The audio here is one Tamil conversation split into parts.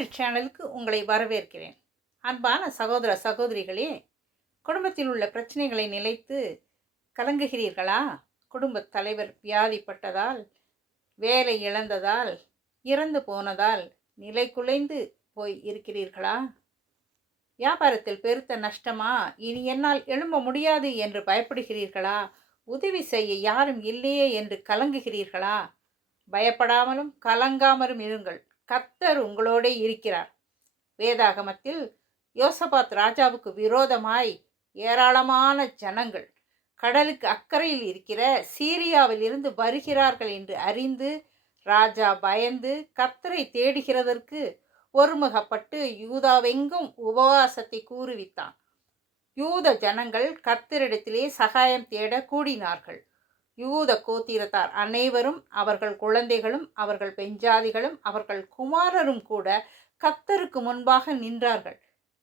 தமிழ் சேனலுக்கு உங்களை வரவேற்கிறேன். அன்பான சகோதர சகோதரிகளே, குடும்பத்தில் உள்ள பிரச்சனைகளை நினைத்து கலங்குகிறீர்களா? குடும்பத் தலைவர் வியாதிப்பட்டதால், வேலை இழந்ததால், இறந்து போனதால் நிலை குலைந்து போய் இருக்கிறீர்களா? வியாபாரத்தில் பெருத்த நஷ்டமா? இனி என்னால் எழும்ப முடியாது என்று பயப்படுகிறீர்களா? உதவி செய்ய யாரும் இல்லையே என்று கலங்குகிறீர்களா? பயப்படாமலும் கலங்காமலும் இருங்கள். கர்த்தர் உங்களோடே இருக்கிறார். வேதாகமத்தில் யோசபாத் ராஜாவுக்கு விரோதமாய் ஏராளமான ஜனங்கள் கடலுக்கு அக்கறையில் இருக்கிற சீரியாவில் இருந்து வருகிறார்கள் என்று அறிந்து ராஜா பயந்து கர்த்தரை தேடுகிறதற்கு ஒருமுகப்பட்டு யூதாவெங்கும் உபவாசத்தை கூறுவித்தான். யூத ஜனங்கள் கர்த்தரிடத்திலே சகாயம் தேட கூடினார்கள். யூத கோத்திரத்தார் அனைவரும், அவர்கள் குழந்தைகளும், அவர்கள் பெஞ்சாதிகளும், அவர்கள் குமாரரும் கூட கர்த்தருக்கு முன்பாக நின்றார்கள்.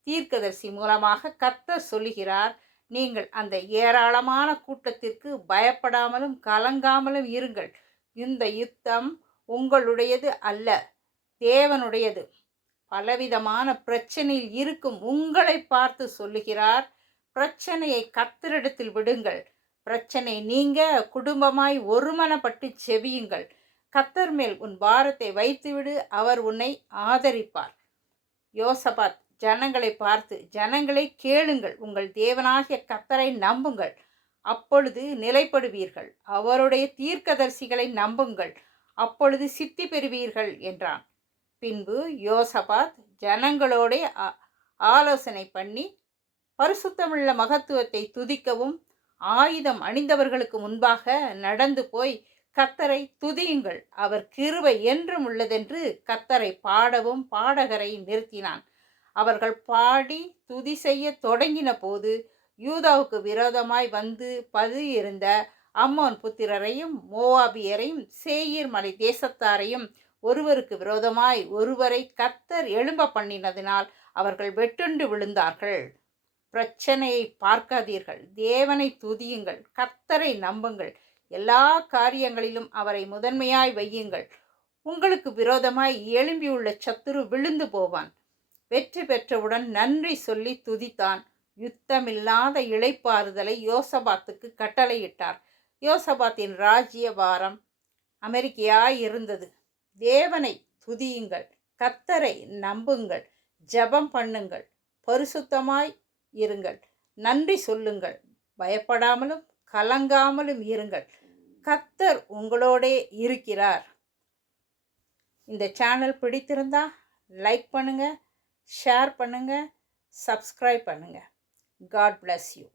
தீர்க்கதரிசி மூலமாக கர்த்தர் சொல்லுகிறார், நீங்கள் அந்த ஏராளமான கூட்டத்திற்கு பயப்படாமலும் கலங்காமலும் இருங்கள். இந்த யுத்தம் உங்களுடையது அல்ல, தேவனுடையது. பலவிதமான பிரச்சனையில் இருக்கும் உங்களை பார்த்து சொல்லுகிறார், பிரச்சனையை கர்த்தரிடத்தில் விடுங்கள். பிரச்சனை நீங்க குடும்பமாய் ஒருமனப்பட்டு செவியுங்கள். கர்த்தர் மேல் உன் பாரத்தை வைத்துவிடு, அவர் உன்னை ஆதரிப்பார். யோசபாத் ஜனங்களை பார்த்து, ஜனங்களை கேளுங்கள், உங்கள் தேவனாகிய கர்த்தரை நம்புங்கள், அப்பொழுது நிலைப்படுவீர்கள். அவருடைய தீர்க்கதரிசிகளை நம்புங்கள், அப்பொழுது சித்தி பெறுவீர்கள் என்றான். பின்பு யோசபாத் ஜனங்களோட ஆலோசனை பண்ணி பரிசுத்தமுள்ள மகத்துவத்தை துதிக்கவும் ஆயுதம் அணிந்தவர்களுக்கு முன்பாக நடந்து போய் கர்த்தரை துதியுங்கள், அவர் கிருபை என்றும் உள்ளதென்று கர்த்தரை பாடவும் பாடகரை நிறுத்தினான். அவர்கள் பாடி துதி செய்ய தொடங்கின போது யூதாவுக்கு விரோதமாய் வந்து பதுங்கியிருந்த அம்மோன் புத்திரரையும் மோவாபியரையும் சேயீர் மலை தேசத்தாரையும் ஒருவருக்கு விரோதமாய் ஒருவரை கர்த்தர் எழும்ப பண்ணினதினால் அவர்கள் வெட்டுண்டு விழுந்தார்கள். பிரச்சனையை பார்க்காதீர்கள், தேவனை துதியுங்கள், கர்த்தரை நம்புங்கள், எல்லா காரியங்களிலும் அவரை முதன்மையாய் வையுங்கள். உங்களுக்கு விரோதமாய் எழும்பியுள்ள சத்துரு விழுந்து போவான். வெற்றி பெற்றவுடன் நன்றி சொல்லி துதித்தான். யுத்தமில்லாத இளைப்பாறுதலை யோசபாத்துக்கு கட்டளையிட்டார். யோசபாத்தின் ராஜ்ய பாரம் அமெரிக்கையாய் இருந்தது. தேவனை துதியுங்கள், கர்த்தரை நம்புங்கள், ஜெபம் பண்ணுங்கள், பரிசுத்தமாய் இருங்கள், நன்றி சொல்லுங்கள், பயப்படாமலும் கலங்காமலும் இருங்கள். கர்த்தர் உங்களோடே இருக்கிறார். இந்த சேனல் பிடித்திருந்தா லைக் பண்ணுங்க, ஷேர் பண்ணுங்க, சப்ஸ்கிரைப் பண்ணுங்க. God bless you.